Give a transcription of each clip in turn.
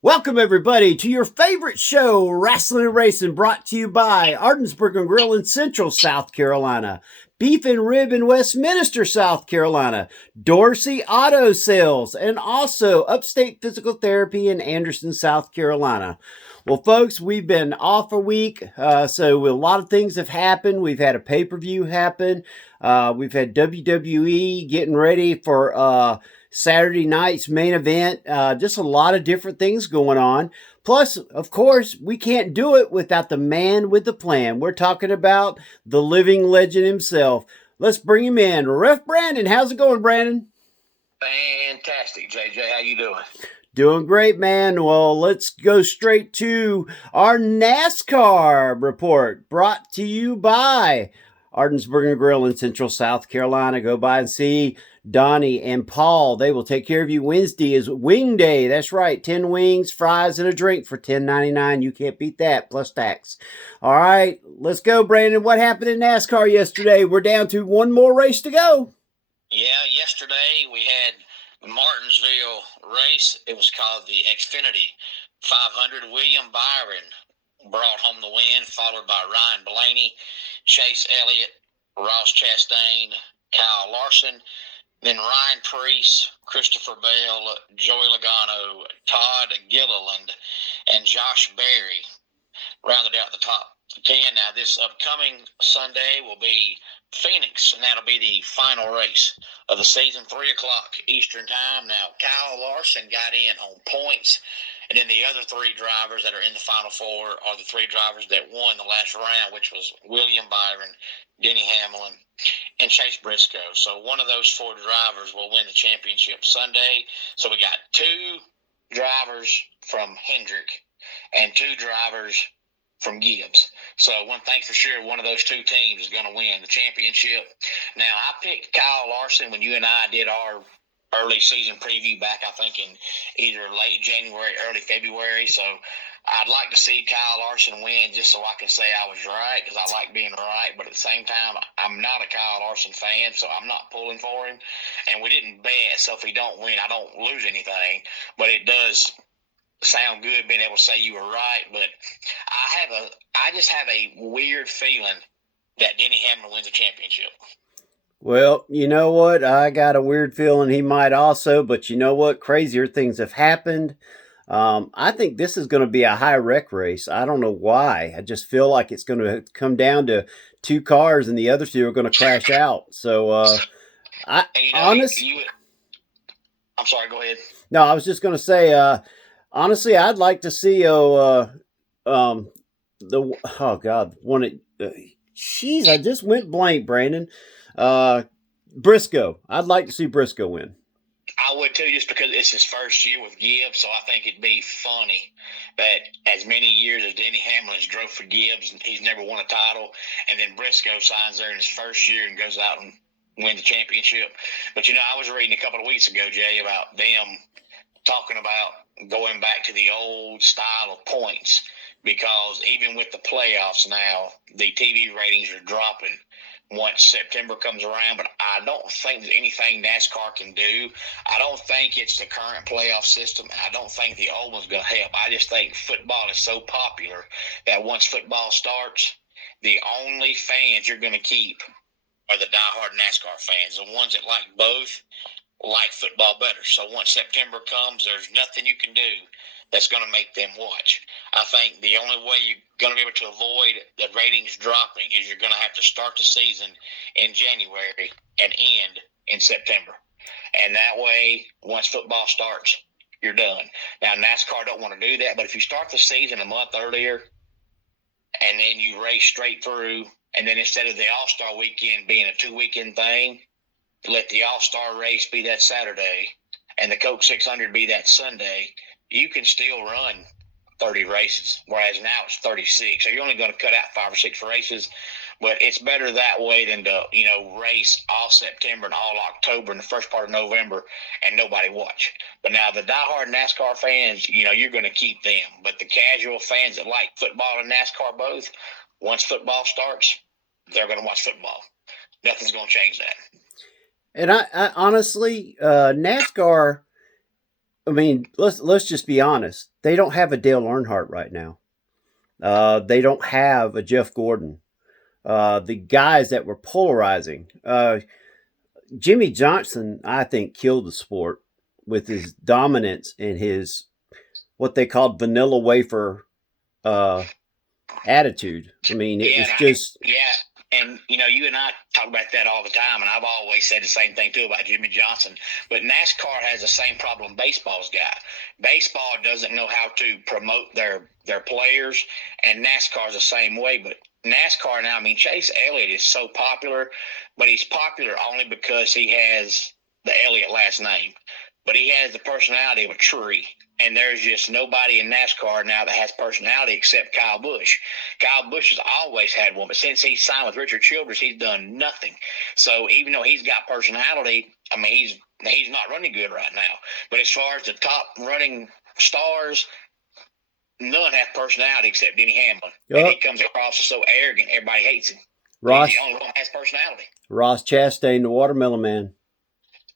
Welcome, everybody, to your favorite show, Rassllin and Racin, brought to you by Ardensburg and Grill in Central South Carolina, Beef and Rib in Westminster, South Carolina, Dorsey Auto Sales, and also Upstate Physical Therapy in Anderson, South Carolina. Well, folks, we've been off a week, so a lot of things have happened. We've had a pay-per-view happen. We've had WWE getting ready for Saturday night's main event. Just a lot of different things going on. Plus, of course, we can't do it without the man with the plan. We're talking about the living legend himself. Let's bring him in. Ref Brandon, how's it going, Brandon? Fantastic, JJ. How you doing? Doing great, man. Well, let's go straight to our NASCAR report brought to you by Ardensburg and Grill in Central South Carolina. Go by and see Donnie and Paul. They will take care of you. Wednesday is Wing Day. That's right. 10 wings, fries, and a drink for $10.99. You can't beat that, plus tax. All right, let's go, Brandon. What happened in NASCAR yesterday? We're down to one more race to go. Yeah, yesterday we had the Martinsville race. It was called the Xfinity 500. William Byron brought home the win, followed by Ryan Blaney, Chase Elliott, Ross Chastain, Kyle Larson, then Ryan Preece, Christopher Bell, Joey Logano, Todd Gilliland, and Josh Berry rounded out the top 10. Now, this upcoming Sunday will be Phoenix, and that'll be the final race of the season, 3 o'clock Eastern Time. Now, Kyle Larson got in on points, and then the other three drivers that are in the Final Four are the three drivers that won the last round, which was William Byron, Denny Hamlin, and Chase Briscoe. So one of those four drivers will win the championship Sunday. So we got two drivers from Hendrick and two drivers from Gibbs. So one thing for sure, one of those two teams is going to win the championship. Now, I picked Kyle Larson when you and I did our early season preview back, I think, in either late January, early February. So I'd like to see Kyle Larson win just so I can say I was right, because I like being right. But at the same time, I'm not a Kyle Larson fan, so I'm not pulling for him. And we didn't bet, so if he don't win, I don't lose anything. But it does sound good being able to say you were right, but I just have a weird feeling that Denny Hamlin wins the championship. Well, you know what? I got a weird feeling he might also, but you know what? Crazier things have happened. I think this is going to be a high wreck race. I don't know why. I just feel like it's going to come down to two cars, and the other two are going to crash out. So, I And honest. I'm sorry. Go ahead. No, I was just going to say. Honestly, I'd like to see. The oh God, one. Jeez, I just went blank, Brandon. Uh, Briscoe. I'd like to see Briscoe win. I would too, just because it's his first year with Gibbs, so I think it'd be funny that as many years as Denny Hamlin has drove for Gibbs, he's never won a title, and then Briscoe signs there in his first year and goes out and wins the championship. But I was reading a couple of weeks ago, Jay, about them talking about going back to the old style of points, because even with the playoffs now, the TV ratings are dropping once September comes around. But I don't think there's anything NASCAR can do. I don't think it's the current playoff system. I don't think the old one's going to help. I just think football is so popular that once football starts, the only fans you're going to keep are the diehard NASCAR fans, the ones that like both like football better. So once September comes, there's nothing you can do that's going to make them watch. I think the only way you're going to be able to avoid the ratings dropping is you're going to have to start the season in January and end in September. And that way, once football starts, you're done. Now, NASCAR don't want to do that, but if you start the season a month earlier and then you race straight through, and then instead of the All-Star weekend being a 2-weekend thing, let the All-Star race be that Saturday and the Coke 600 be that Sunday, you can still run 30 races, whereas now it's 36. So you're only going to cut out 5 or 6 races, but it's better that way than to, race all September and all October and the first part of November and nobody watch. But now the diehard NASCAR fans, you're going to keep them. But the casual fans that like football and NASCAR both, once football starts, they're going to watch football. Nothing's going to change that. And I honestly, NASCAR, I mean, let's just be honest. They don't have a Dale Earnhardt right now. They don't have a Jeff Gordon. The guys that were polarizing. Jimmy Johnson, I think, killed the sport with his dominance and his what they called vanilla wafer uh, attitude. I mean, it was just and you and I talk about that all the time, and I've always said the same thing too about Jimmy Johnson. But NASCAR has the same problem baseball's got. Baseball doesn't know how to promote their players, and NASCAR's the same way. But NASCAR now, I mean, Chase Elliott is so popular, but he's popular only because he has the Elliott last name. But he has the personality of a tree. And there's just nobody in NASCAR now that has personality except Kyle Busch. Kyle Busch has always had one, but since he signed with Richard Childress, he's done nothing. So even though he's got personality, I mean, he's not running good right now. But as far as the top running stars, none have personality except Denny Hamlin. Yep. And he comes across as so arrogant, everybody hates him. He's the only one that has personality. Ross Chastain, the Watermelon Man.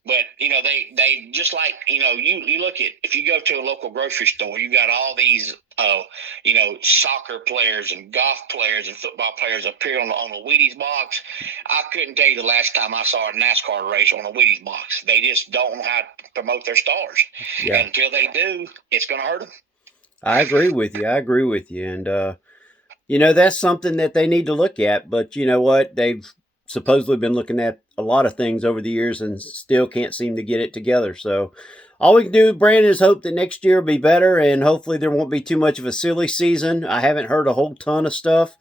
But, they just like, you look at, if you go to a local grocery store, you got all these, soccer players and golf players and football players appear on the Wheaties box. I couldn't tell you the last time I saw a NASCAR race on a Wheaties box. They just don't know how to promote their stars. Yeah. And until they do, it's going to hurt them. I agree with you. And, that's something that they need to look at. But you know what? They've supposedly been looking at a lot of things over the years and still can't seem to get it together. So all we can do, Brandon, is hope that next year will be better and hopefully there won't be too much of a silly season. I haven't heard a whole ton of stuff.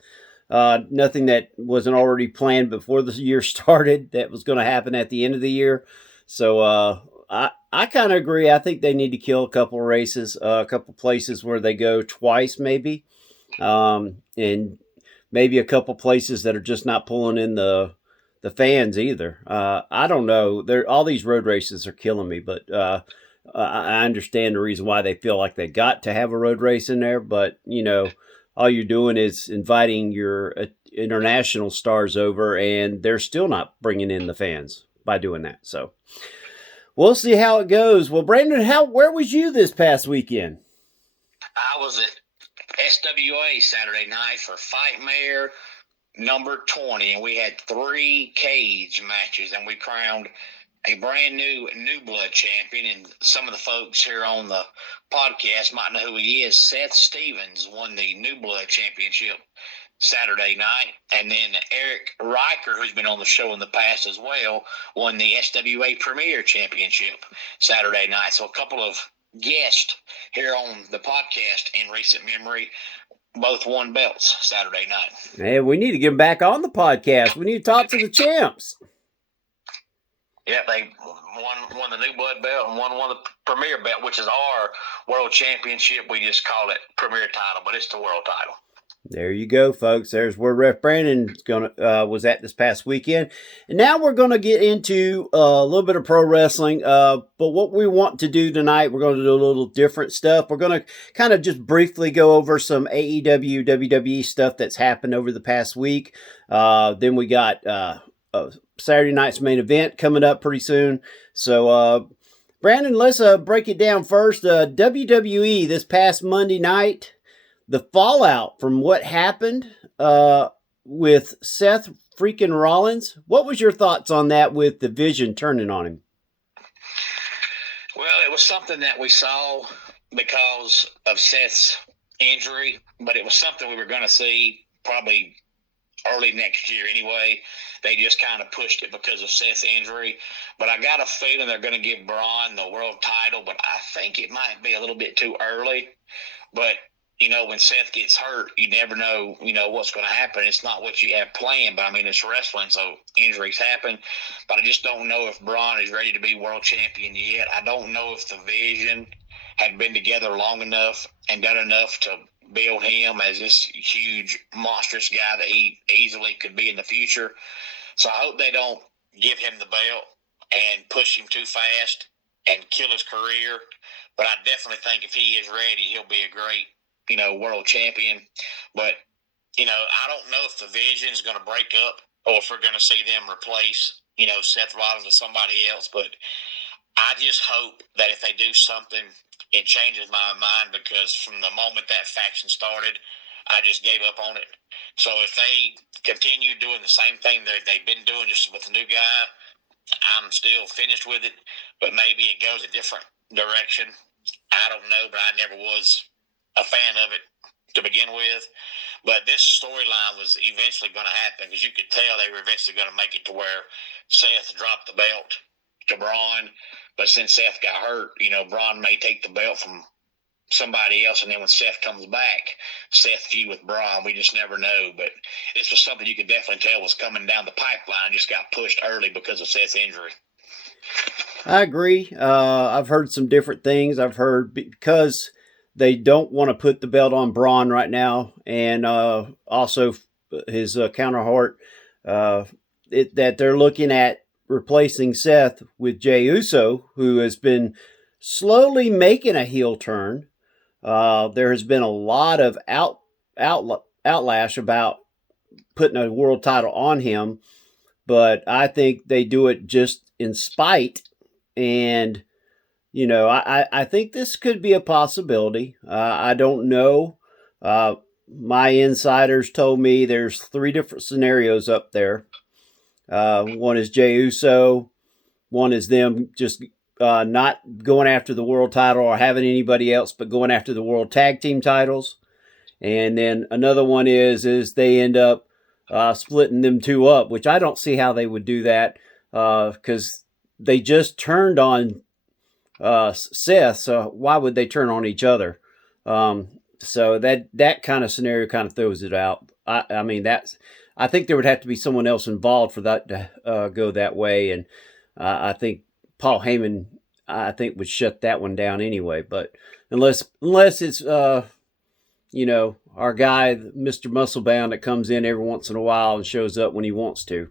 Nothing that wasn't already planned before the year started that was going to happen at the end of the year. So I kind of agree. I think they need to kill a couple of races, a couple places where they go twice maybe. And maybe a couple places that are just not pulling in the fans either. I don't know. All these road races are killing me, but I understand the reason why they feel like they got to have a road race in there. But all you're doing is inviting your international stars over, and they're still not bringing in the fans by doing that. So we'll see how it goes. Well, Brandon, where was you this past weekend? I was at SWA Saturday night for Fight Mayor number 20, and we had 3 cage matches, and we crowned a brand new blood champion. And some of the folks here on the podcast might know who he is. Seth Stevens won the new blood championship Saturday night, and then Eric Riker, who's been on the show in the past as well, won the SWA Premier Championship Saturday night. So a couple of guests here on the podcast in recent memory both won belts Saturday night. Man, we need to get them back on the podcast. We need to talk to the champs. Yeah, they won the new blood belt and one won the premier belt, which is our world championship. We just call it premier title, but it's the world title. There you go, folks. There's where Ref Brandon was at this past weekend. And now we're going to get into a little bit of pro wrestling. But what we want to do tonight, we're going to do a little different stuff. We're going to kind of just briefly go over some AEW, WWE stuff that's happened over the past week. Then we got Saturday night's main event coming up pretty soon. So, Brandon, let's break it down first. WWE this past Monday night. The fallout from what happened with Seth freaking Rollins. What was your thoughts on that with the Vision turning on him? Well, it was something that we saw because of Seth's injury, but it was something we were going to see probably early next year anyway. They just kind of pushed it because of Seth's injury. But I got a feeling they're going to give Braun the world title, but I think it might be a little bit too early. But when Seth gets hurt, you never know, what's going to happen. It's not what you have planned, but, I mean, it's wrestling, so injuries happen. But I just don't know if Braun is ready to be world champion yet. I don't know if the Vision had been together long enough and done enough to build him as this huge, monstrous guy that he easily could be in the future. So I hope they don't give him the belt and push him too fast and kill his career. But I definitely think if he is ready, he'll be a great world champion. But, I don't know if the Vision is going to break up or if we're going to see them replace, Seth Rollins with somebody else. But I just hope that if they do something, it changes my mind, because from the moment that faction started, I just gave up on it. So if they continue doing the same thing that they've been doing just with the new guy, I'm still finished with it. But maybe it goes a different direction. I don't know, but I never was a fan of it to begin with. But this storyline was eventually going to happen, because you could tell they were eventually going to make it to where Seth dropped the belt to Braun. But since Seth got hurt, Braun may take the belt from somebody else, and then when Seth comes back, Seth feud with Braun. We just never know. But this was something you could definitely tell was coming down the pipeline, just got pushed early because of Seth's injury. I agree. I've heard some different things. I've heard because they don't want to put the belt on Braun right now, and also his counterpart, that they're looking at replacing Seth with Jey Uso, who has been slowly making a heel turn. There has been a lot of outlash about putting a world title on him, but I think they do it just in spite. And I think this could be a possibility. I don't know. My insiders told me there's 3 different scenarios up there. One is Jey Uso. One is them just not going after the world title or having anybody else, but going after the world tag team titles. And then another one is they end up splitting them 2 up, which I don't see how they would do that, because they just turned on Seth, so why would they turn on each other? So that kind of scenario kind of throws it out. I mean, I think there would have to be someone else involved for that to go that way, and I think Paul Heyman, I think, would shut that one down anyway. But unless it's our guy, Mr. Musclebound, that comes in every once in a while and shows up when he wants to.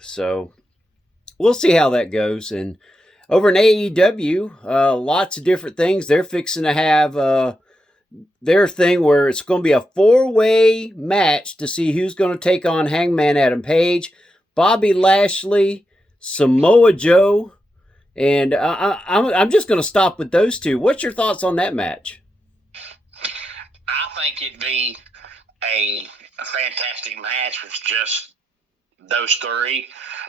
So we'll see how that goes. And over in AEW, lots of different things. They're fixing to have their thing where it's going to be a 4-way match to see who's going to take on Hangman Adam Page, Bobby Lashley, Samoa Joe, and I'm just going to stop with those 2. What's your thoughts on that match? I think it'd be a fantastic match with just those 3,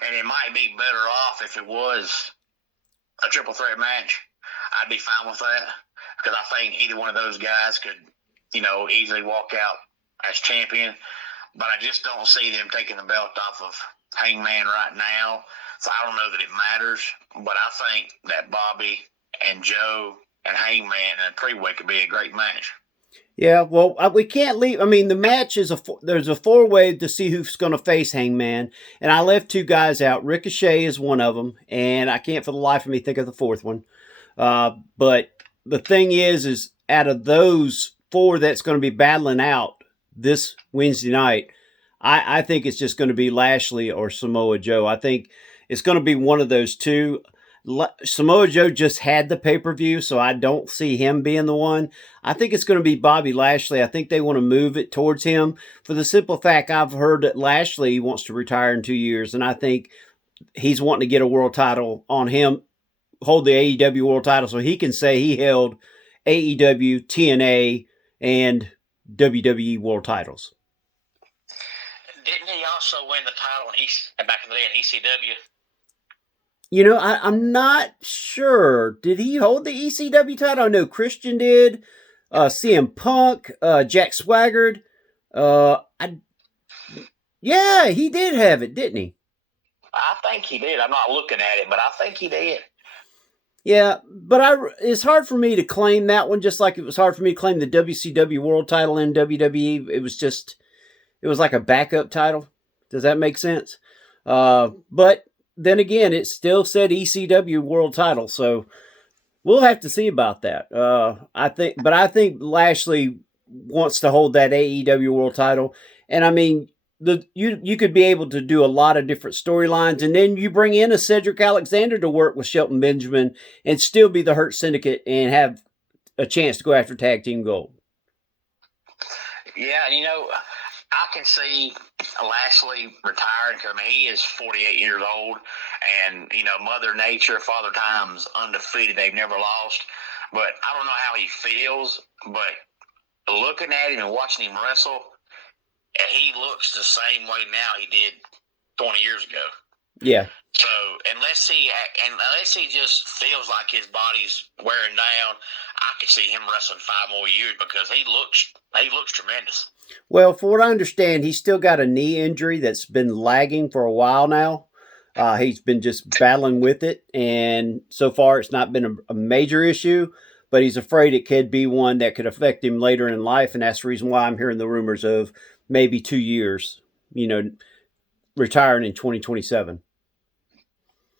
and it might be better off if it was a triple threat match. I'd be fine with that, because I think either one of those guys could, easily walk out as champion. But I just don't see them taking the belt off of Hangman right now. So I don't know that it matters. But I think that Bobby and Joe and Hangman and Pre-Way could be a great match. Yeah, well, we can't leave. I mean, the match is there's a 4-way to see who's going to face Hangman, and I left 2 guys out. Ricochet is one of them, and I can't for the life of me think of the 4th one. But the thing is out of those 4 that's going to be battling out this Wednesday night, I think it's just going to be Lashley or Samoa Joe. I think it's going to be one of those 2. Samoa Joe just had the pay-per-view, so I don't see him being the one. I think it's going to be Bobby Lashley. I think they want to move it towards him for the simple fact I've heard that Lashley wants to retire in 2 years, and I think he's wanting to get a world title on him, hold the AEW world title, so he can say he held AEW, TNA, and WWE world titles. Didn't he also win the title back in the day in ECW? I'm not sure. Did he hold the ECW title? I know Christian did. CM Punk, Jack Swagger. Yeah, he did have it, didn't he? I think he did. I'm not looking at it, but I think he did. Yeah, but it's hard for me to claim that one, just like it was hard for me to claim the WCW world title in WWE. It was like a backup title. Does that make sense? But then again, it still said ECW world title, so we'll have to see about that. I think Lashley wants to hold that AEW world title, and I mean, you could be able to do a lot of different storylines, and then you bring in a Cedric Alexander to work with Shelton Benjamin and still be the Hurt Syndicate and have a chance to go after tag team gold. Yeah, I can see Rassllin retiring because he is 48 years old, and Mother Nature, Father Time's undefeated; they've never lost. But I don't know how he feels. But looking at him and watching him wrestle, he looks the same way now he did 20 years ago. Yeah. So unless he just feels like his body's wearing down, I could see him wrestling 5 more years because he looks tremendous. Well, for what I understand, he's still got a knee injury that's been lagging for a while now. He's been just battling with it, and so far it's not been a major issue, but he's afraid it could be one that could affect him later in life, and that's the reason why I'm hearing the rumors of maybe 2 years, retiring in 2027.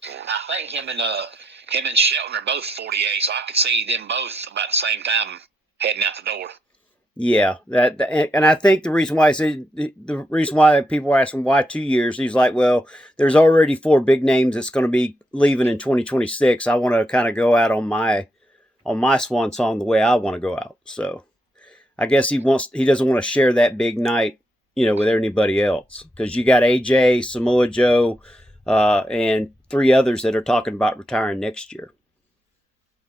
I think him and Shelton are both 48, so I could see them both about the same time heading out the door. Yeah, and I think the reason why the reason why people are asking why 2 years, he's like, well, there's already 4 big names that's going to be leaving in 2026. I want to kind of go out on my swan song the way I want to go out. So I guess he doesn't want to share that big night, with anybody else, because you got AJ, Samoa Joe, and 3 others that are talking about retiring next year.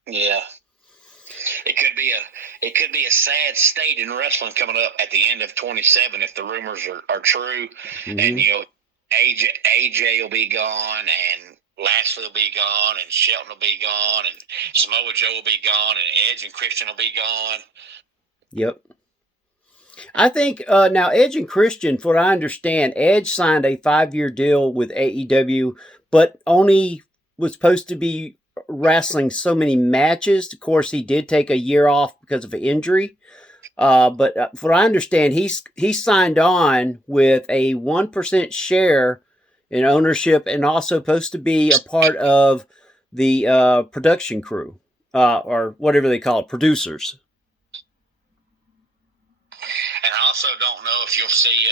Yeah. It could be a sad state in wrestling coming up at the end of 27 if the rumors are true. Mm-hmm. And AJ will be gone, and Lashley will be gone, and Shelton will be gone, and Samoa Joe will be gone, and Edge and Christian will be gone. Yep. I think now Edge and Christian, for what I understand, Edge signed a 5-year deal with AEW, but only was supposed to be wrestling so many matches. Of course, he did take a year off because of an injury. But for what I understand, he signed on with a 1% share in ownership, and also supposed to be a part of the production crew, or whatever they call it, producers. And I also don't know if you'll see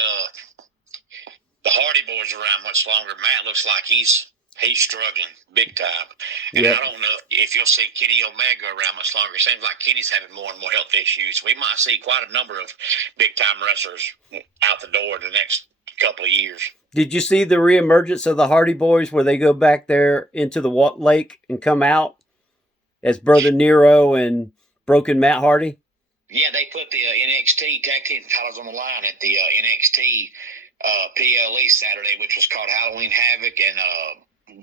the Hardy Boys around much longer. Matt looks like he's struggling big time. And yep. I don't know if you'll see Kenny Omega around much longer. It seems like Kenny's having more and more health issues. We might see quite a number of big-time wrestlers out the door in the next couple of years. Did you see the reemergence of the Hardy Boys where they go back there into the lake and come out as Brother Nero and Broken Matt Hardy? Yeah, they put the NXT tag team titles on the line at the NXT PLE Saturday, which was called Halloween Havoc, and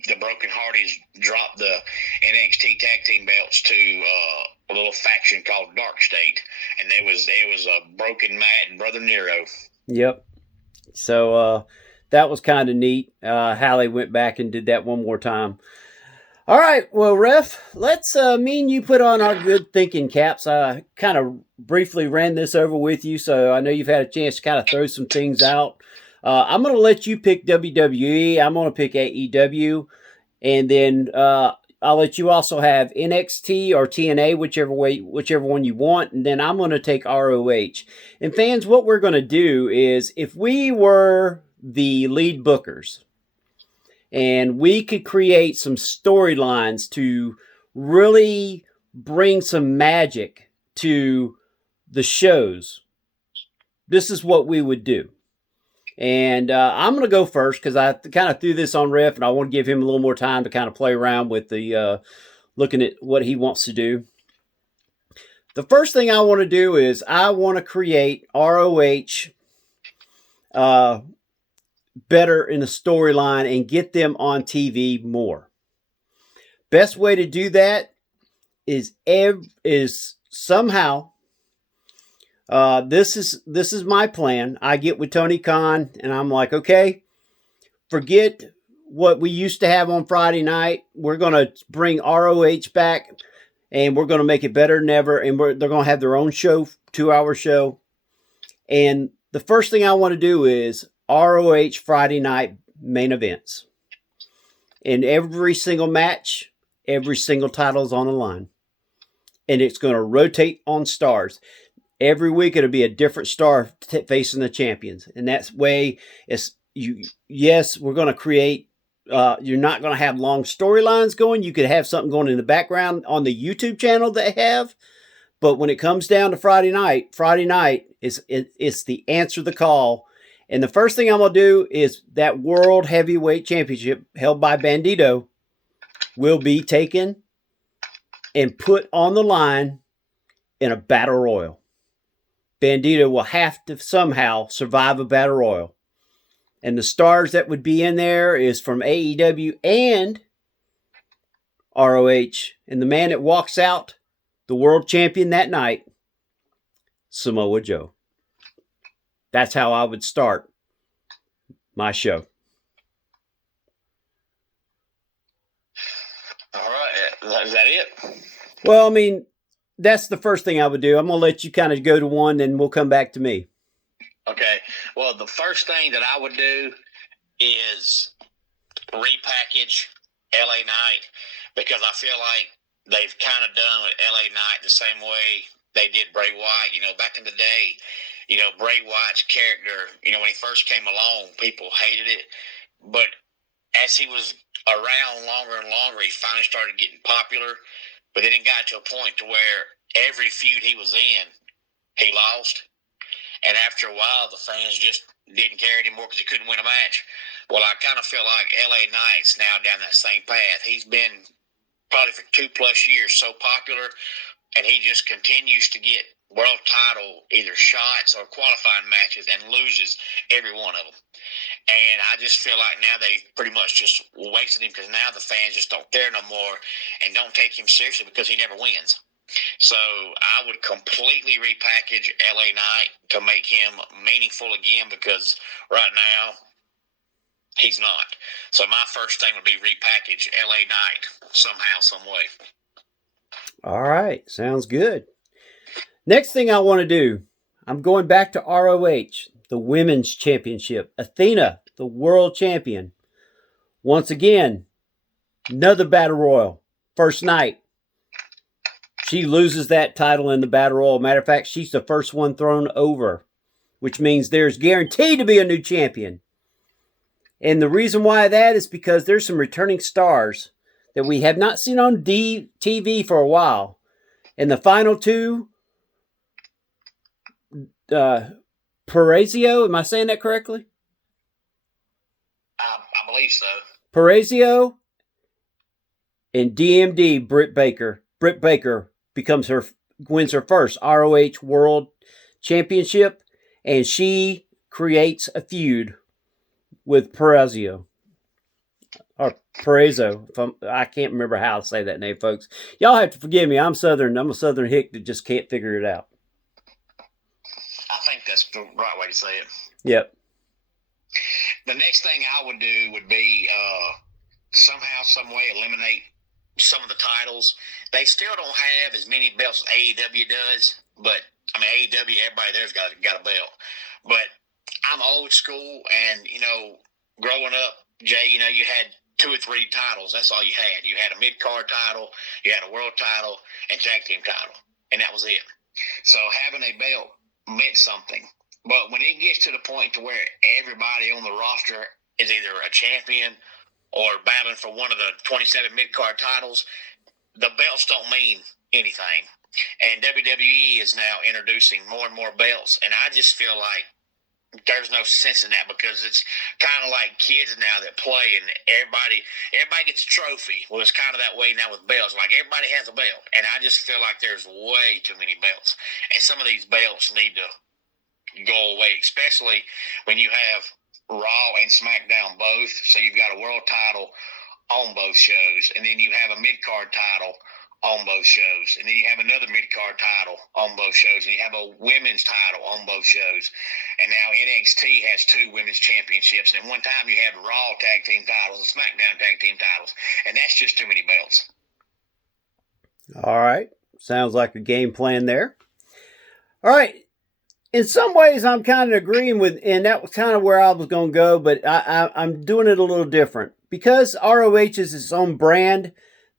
the Broken Hardys dropped the NXT tag team belts to a little faction called Dark State, and it was Broken Matt and Brother Nero. Yep. So that was kind of neat how they went back and did that one more time. All right, well, Ref, let's me and you put on our good thinking caps. I kind of briefly ran this over with you, so I know you've had a chance to kind of throw some things out. I'm going to let you pick WWE. I'm going to pick AEW. And then I'll let you also have NXT or TNA, whichever one you want. And then I'm going to take ROH. And fans, what we're going to do is, if we were the lead bookers and we could create some storylines to really bring some magic to the shows, this is what we would do. And I'm going to go first because I kind of threw this on Ref, and I want to give him a little more time to kind of play around with the looking at what he wants to do. The first thing I want to do is I want to create ROH better in the storyline and get them on TV more. Best way to do that is somehow. This is my plan. I get with Tony Khan and I'm like, okay, forget what we used to have on Friday night. We're going to bring ROH back and we're going to make it better than ever. And they're going to have their own show, 2-hour show. And the first thing I want to do is ROH Friday night main events. In every single match, every single title is on the line. And it's going to rotate on stars. Every week it'll be a different star facing the champions. And that's way we're going to create, you're not going to have long storylines going. You could have something going in the background on the YouTube channel they have. But when it comes down to Friday night it's the answer the call. And the first thing I'm going to do is that World Heavyweight Championship held by Bandito will be taken and put on the line in a battle royal. Bandito will have to somehow survive a battle royal. And the stars that would be in there is from AEW and ROH. And the man that walks out, the world champion that night, Samoa Joe. That's how I would start my show. All right. Is that it? Well, I mean, that's the first thing I would do. I'm going to let you kind of go to one, and we'll come back to me. Okay. Well, the first thing that I would do is repackage LA Knight, because I feel like they've kind of done with LA Knight the same way they did Bray Wyatt. Back in the day, Bray Wyatt's character, when he first came along, people hated it. But as he was around longer and longer, he finally started getting popular. But then it got to a point to where every feud he was in, he lost. And after a while, the fans just didn't care anymore because he couldn't win a match. Well, I kind of feel like LA Knight's now down that same path. He's been probably for 2+ years so popular, and he just continues to get world title either shots or qualifying matches and loses every one of them. And I just feel like now they pretty much just wasted him, because now the fans just don't care no more and don't take him seriously because he never wins. So I would completely repackage LA Knight to make him meaningful again, because right now he's not. So my first thing would be repackage LA Knight somehow, some way. All right. Sounds good. Next thing I want to do, I'm going back to ROH, the Women's Championship. Athena, the world champion. Once again, another battle royal. First night. She loses that title in the battle royal. Matter of fact, she's the first one thrown over, which means there's guaranteed to be a new champion. And the reason why that is because there's some returning stars that we have not seen on TV for a while. And the final two, Parazio, am I saying that correctly? I believe so. Parazio and DMD, Britt Baker. Britt Baker wins her first ROH World Championship, and she creates a feud with Parazio. Or Parazzo. I can't remember how to say that name, folks. Y'all have to forgive me. I'm Southern. I'm a Southern hick that just can't figure it out. I think that's the right way to say it. Yep. The next thing I would do would be somehow, some way eliminate some of the titles. They still don't have as many belts as AEW does, but I mean, AEW, everybody there's got a belt. But I'm old school, and growing up, Jay, you had 2 or 3 titles. That's all you had. You had a mid-card title, you had a world title, and tag team title, and that was it. So having a belt meant something. But when it gets to the point to where everybody on the roster is either a champion or battling for one of the 27 mid-card titles, the belts don't mean anything. And WWE is now introducing more and more belts, and I just feel like there's no sense in that, because it's kind of like kids now that play, and everybody gets a trophy. Well, it's kind of that way now with belts. Like, everybody has a belt, and I just feel like there's way too many belts, and some of these belts need to go away, especially when you have Raw and SmackDown both. So you've got a world title on both shows, and then you have a mid-card title on both shows, and then you have another mid-card title on both shows, and you have a women's title on both shows. And now NXT has 2 women's championships, and at one time you had Raw tag team titles and SmackDown tag team titles, and that's just too many belts. All right. Sounds like a game plan there. All right. In some ways, I'm kind of agreeing with, and that was kind of where I was going to go, but I'm doing it a little different. Because ROH is its own brand,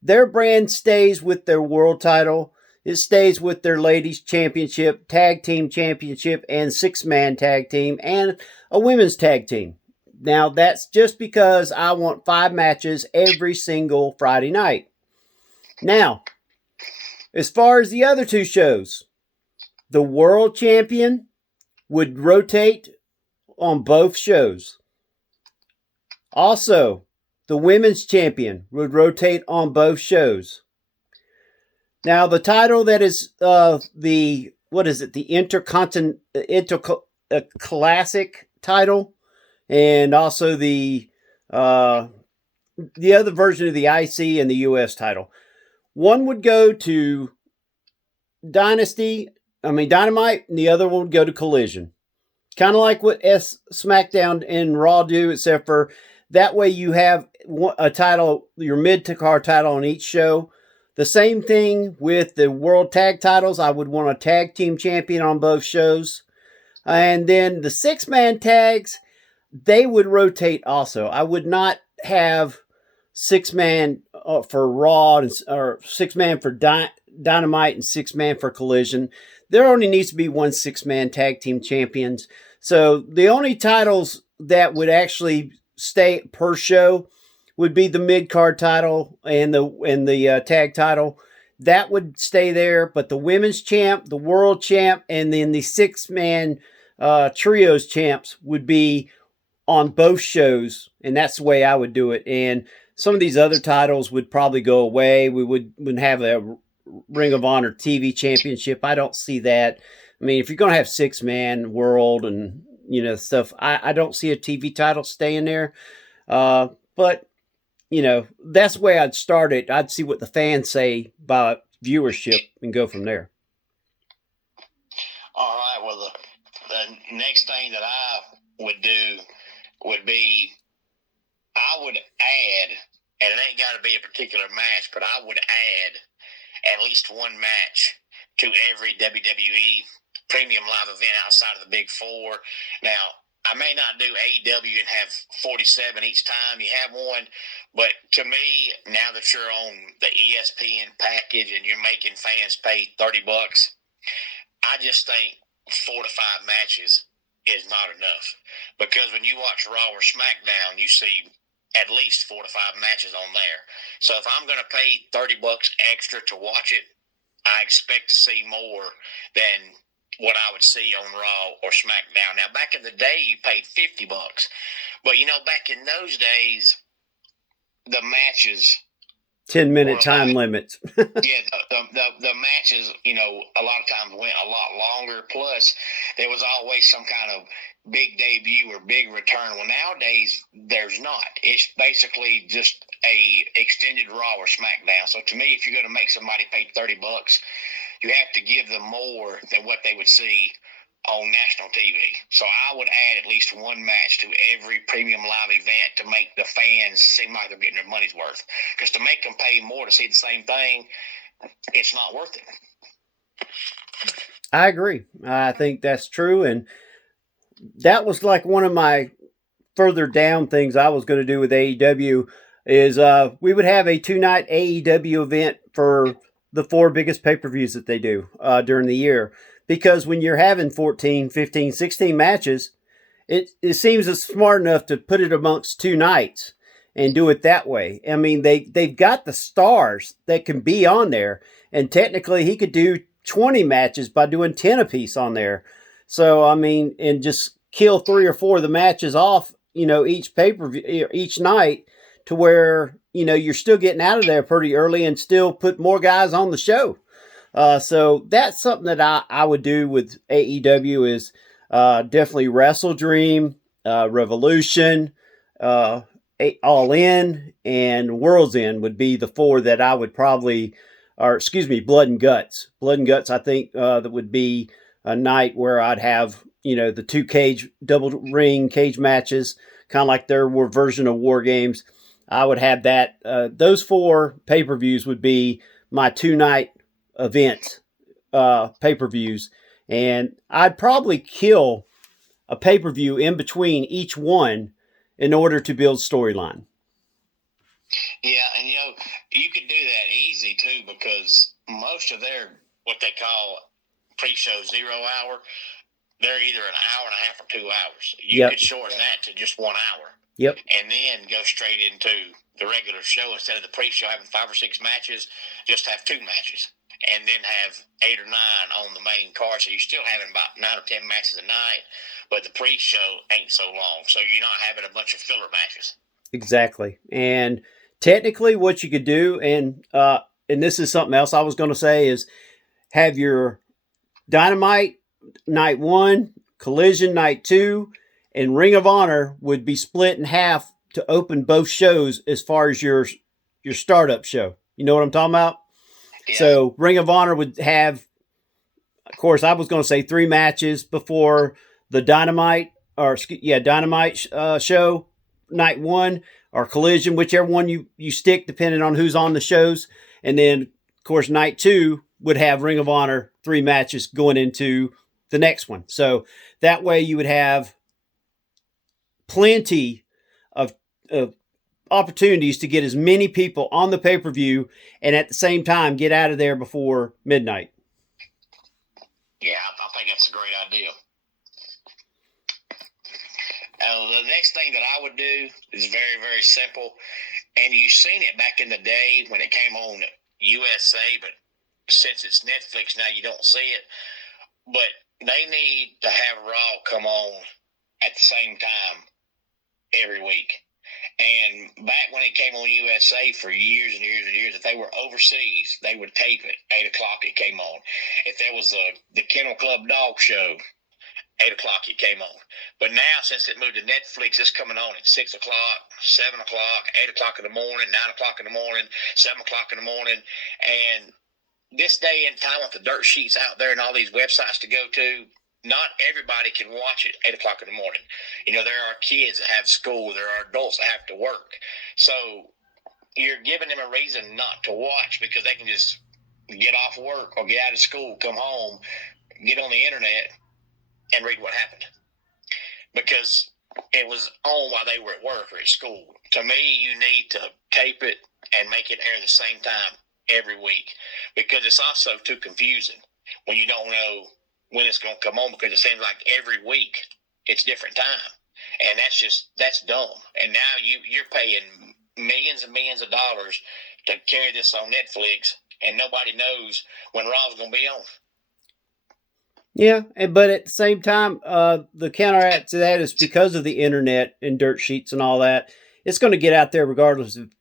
their brand stays with their world title. It stays with their ladies championship, tag team championship, and 6-man tag team, and a women's tag team. Now, that's just because I want 5 matches every single Friday night. Now, as far as the other 2 shows, the world champion would rotate on both shows. Also, the women's champion would rotate on both shows. Now, the title that is the what is it? The Classic title, and also uh, the other version of the IC and the US title. One would go to Dynamite, and the other one would go to Collision. Kind of like what SmackDown and Raw do, except for that way you have a title, your mid-card title on each show. The same thing with the World Tag titles. I would want a tag team champion on both shows. And then the six-man tags, they would rotate also. I would not have six-man for Raw or six-man for Dynamite and six-man for Collision. There only needs to be one six-man tag team champions. So the only titles that would actually stay per show would be the mid-card title and the tag title. That would stay there, but the women's champ, the world champ, and then the six-man trios champs would be on both shows, and that's the way I would do it. And some of these other titles would probably go away. We wouldn't have a Ring of Honor TV championship. I don't see that. I mean, if you're going to have six-man world and, stuff, I don't see a TV title staying there. But, that's the way I'd start it. I'd see what the fans say about viewership and go from there. All right. Well, the next thing that I would do would be I would add, and it ain't got to be a particular match, but I would add at least one match to every WWE premium live event outside of the Big Four. Now, I may not do AEW and have 47 each time you have one, but to me, now that you're on the ESPN package and you're making fans pay $30, I just think 4 to 5 matches is not enough. Because when you watch Raw or SmackDown, you see at least 4 to 5 matches on there. So if I'm going to pay $30 extra to watch it, I expect to see more than what I would see on Raw or SmackDown. Now, back in the day, you paid $50, but back in those days, the matches 10-minute time limits. Yeah, the matches, a lot of times went a lot longer. Plus, there was always some kind of big debut or big return. Well, nowadays, there's not. It's basically just a extended Raw or SmackDown. So, to me, if you're going to make somebody pay $30, you have to give them more than what they would see on national TV. So I would add at least one match to every premium live event to make the fans seem like they're getting their money's worth. Because to make them pay more to see the same thing, it's not worth it. I agree. I think that's true. And that was like one of my further down things I was going to do with AEW is we would have a 2-night AEW event for the 4 biggest pay-per-views that they do during the year. Because when you're having 14, 15, 16 matches, it seems it's smart enough to put it amongst 2 nights and do it that way. I mean, they've got the stars that can be on there. And technically, he could do 20 matches by doing 10 apiece on there. So, I mean, and just kill 3 or 4 of the matches off, each pay-per-view, each night to where, you're still getting out of there pretty early and still put more guys on the show. So that's something that I would do with AEW is definitely Wrestle Dream, Revolution, All In, and World's End would be the 4 that I would probably, Blood and Guts. Blood and Guts, I think that would be a night where I'd have, the 2 double ring cage matches, kind of like their version of War Games. I would have that. Those 4 pay-per-views would be my 2-night event pay-per-views, and I'd probably kill a pay-per-view in between each one in order to build storyline. Yeah, and you could do that easy too, because most of their what they call pre-show 0 hour, they're either an hour and a half or 2 hours. You could shorten that to just 1 hour. Yep. And then go straight into the regular show. Instead of the pre-show having 5 or 6 matches, just have 2 matches. and then have 8 or 9 on the main card. So you're still having about 9 or 10 matches a night, but the pre-show ain't so long. So you're not having a bunch of filler matches. Exactly. And technically what you could do, and this is something else I was going to say, is have your Dynamite night 1, Collision night 2, and Ring of Honor would be split in half to open both shows as far as your startup show. You know what I'm talking about? Yeah. So Ring of Honor would have, of course, I was going to say 3 matches before the Dynamite show night 1, or Collision, whichever one you stick, depending on who's on the shows. And then, of course, night 2 would have Ring of Honor 3 matches going into the next one. So that way you would have plenty of opportunities to get as many people on the pay-per-view and at the same time get out of there before midnight. Yeah, I think that's a great idea. The next thing that I would do is very, very simple. And you've seen it back in the day when it came on USA, but since it's Netflix now, you don't see it. But they need to have Raw come on at the same time every week. And back when it came on USA for years and years and years, if they were overseas, they would tape it. 8 o'clock it came on. If there was the Kennel Club Dog Show, 8 o'clock it came on. But now, since it moved to Netflix, it's coming on at 6 o'clock, 7 o'clock, 8 o'clock in the morning, 9 o'clock in the morning, 7 o'clock in the morning. And this day and time with the dirt sheets out there and all these websites to go to, not everybody can watch it 8 o'clock in the morning. You know, there are kids that have school. There are adults that have to work. So you're giving them a reason not to watch because they can just get off work or get out of school, come home, get on the internet, and read what happened. Because it was on while they were at work or at school. To me, you need to tape it and make it air the same time every week. Because it's also too confusing when you don't know when it's going to come on, because it seems like every week it's different time. And that's dumb. And now you're paying millions and millions of dollars to carry this on Netflix, and nobody knows when Raw's going to be on. Yeah, but at the same time, the counteract to that is because of the internet and dirt sheets and all that, it's going to get out there regardless of,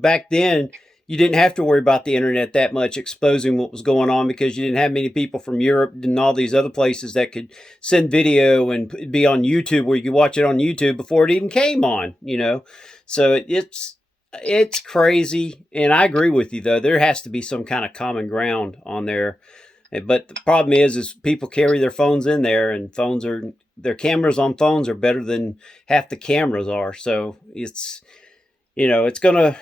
back then you didn't have to worry about the internet that much exposing what was going on because you didn't have many people from Europe and all these other places that could send video and be on YouTube where you could watch it on YouTube before it even came on, So it's crazy. And I agree with you, though. There has to be some kind of common ground on there. But the problem is people carry their phones in there, and their cameras on phones are better than half the cameras are. So it's one of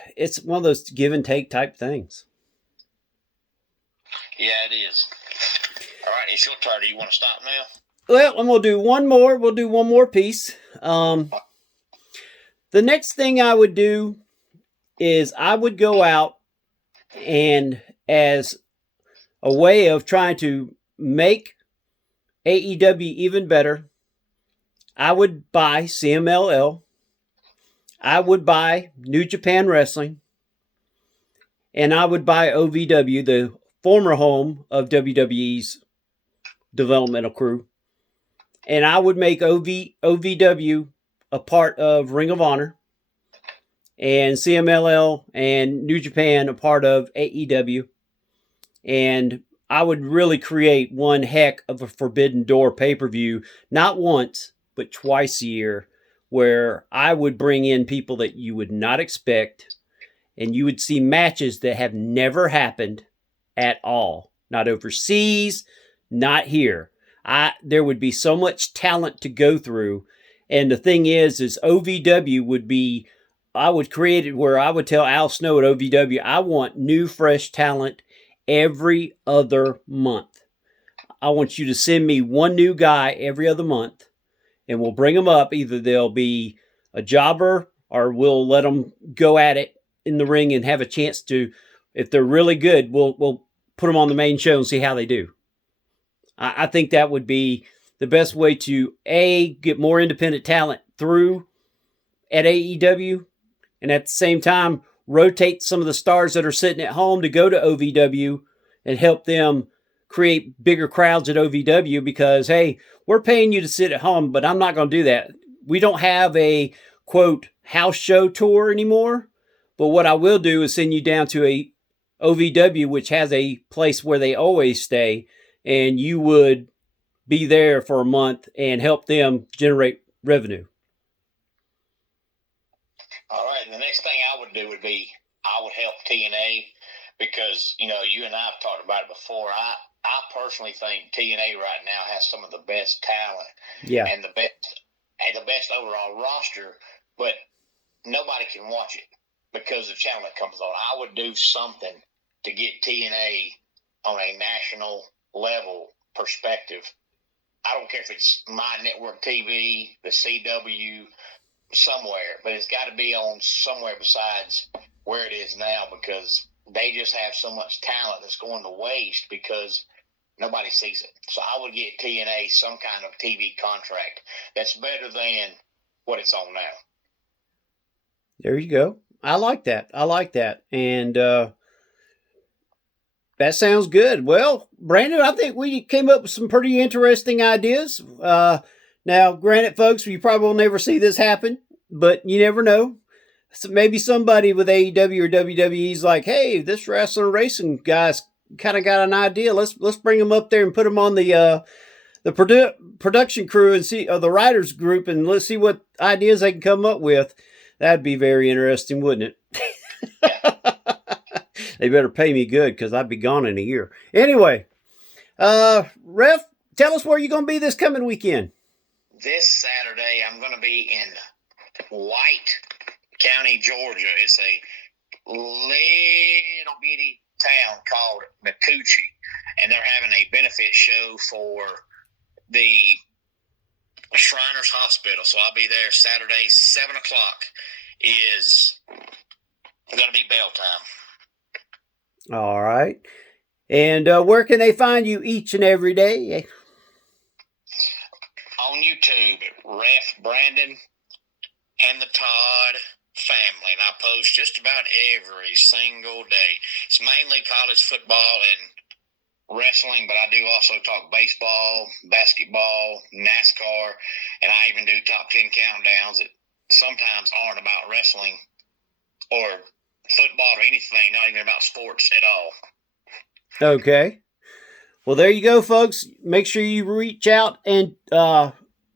those give and take type things. Yeah, it is. All right, it's your turn. Do you want to stop now? Well, I'm going to do one more. We'll do one more piece. The next thing I would do is I would go out and, as a way of trying to make AEW even better, I would buy CMLL. I would buy New Japan Wrestling. And I would buy OVW, the former home of WWE's developmental crew. And I would make OVW a part of Ring of Honor. And CMLL and New Japan a part of AEW. And I would really create one heck of a Forbidden Door pay-per-view, not once, but twice a year, where I would bring in people that you would not expect, and you would see matches that have never happened at all. Not overseas, not here. There would be so much talent to go through. And the thing is OVW would be, I would create it where I would tell Al Snow at OVW, I want new, fresh talent every other month. I want you to send me one new guy every other month, and we'll bring them up. Either they'll be a jobber or we'll let them go at it in the ring and have a chance to, if they're really good, we'll put them on the main show and see how they do. I think that would be the best way to, get more independent talent through at AEW, and at the same time, rotate some of the stars that are sitting at home to go to OVW and help them create bigger crowds at OVW because, hey, we're paying you to sit at home, but I'm not going to do that. We don't have a, quote, house show tour anymore. But what I will do is send you down to a OVW, which has a place where they always stay, and you would be there for a month and help them generate revenue. All right. The next thing I would do would be I would help TNA because, you and I have talked about it before. I personally think TNA right now has some of the best talent and the best overall roster, but nobody can watch it because of the channel that comes on. I would do something to get TNA on a national level perspective. I don't care if it's my network TV, the CW, somewhere, but it's got to be on somewhere besides where it is now because they just have so much talent that's going to waste because nobody sees it. So I would get TNA some kind of TV contract that's better than what it's on now. There you go. I like that. And that sounds good. Well, Brandon, I think we came up with some pretty interesting ideas. Now, granted, folks, you probably will never see this happen, but you never know. So maybe somebody with AEW or WWE's like, hey, this Rassllin Racing guy's kind of got an idea. Let's bring him up there and put him on the production crew and see the writers group, and let's see what ideas they can come up with. That'd be very interesting, wouldn't it? They better pay me good because I'd be gone in a year. Anyway, Ref, tell us where you're going to be this coming weekend. This Saturday, I'm going to be in White County, Georgia. It's a little bitty town called Nakuchi, and they're having a benefit show for the Shriners Hospital. So I'll be there Saturday, 7 o'clock is going to be bell time. All right. And where can they find you each and every day? On YouTube, Ref Brandon and the Todd family, and I post just about every single day. It's mainly college football and wrestling, but I do also talk baseball, basketball, NASCAR, and I even do top 10 countdowns that sometimes aren't about wrestling or football or anything, not even about sports at all. Okay. Well, there you go, folks. Make sure you reach out and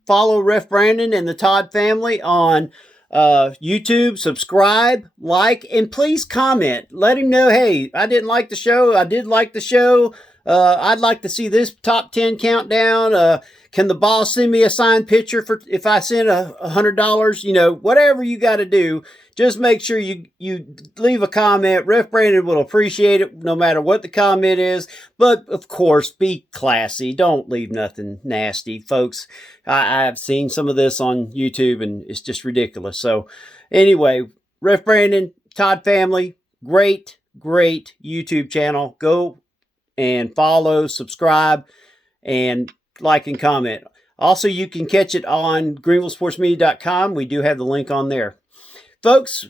follow Ref Brandon and the Todd family on YouTube. Subscribe, like, and please comment. Let him know, hey, I didn't like the show. I did like the show. I'd like to see this top 10 countdown. Can the boss send me a signed picture for if I send $100? Whatever you got to do. Just make sure you leave a comment. Ref Brandon will appreciate it no matter what the comment is. But, of course, be classy. Don't leave nothing nasty, folks. I've seen some of this on YouTube, and it's just ridiculous. So, anyway, Ref Brandon, Todd family, great YouTube channel. Go and follow, subscribe, and like and comment. Also, you can catch it on GreenvilleSportsMedia.com. We do have the link on there. Folks,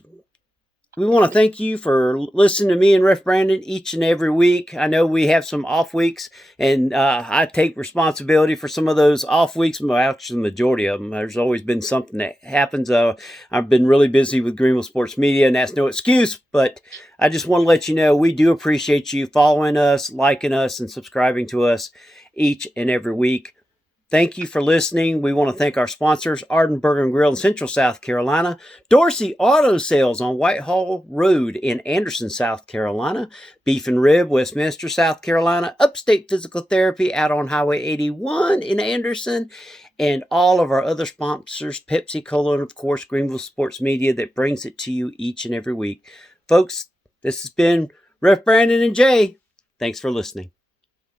we want to thank you for listening to me and Ref Brandon each and every week. I know we have some off weeks, and I take responsibility for some of those off weeks. Well, actually, the majority of them. There's always been something that happens. I've been really busy with Greenville Sports Media, and that's no excuse, but I just want to let you know we do appreciate you following us, liking us, and subscribing to us each and every week. Thank you for listening. We want to thank our sponsors, Arden Burger and Grill in Central South Carolina, Dorsey Auto Sales on Whitehall Road in Anderson, South Carolina, Beef and Rib, Westminster, South Carolina, Upstate Physical Therapy out on Highway 81 in Anderson, and all of our other sponsors, Pepsi Cola, and of course, Greenville Sports Media that brings it to you each and every week. Folks, this has been Ref Brandon and Jay. Thanks for listening.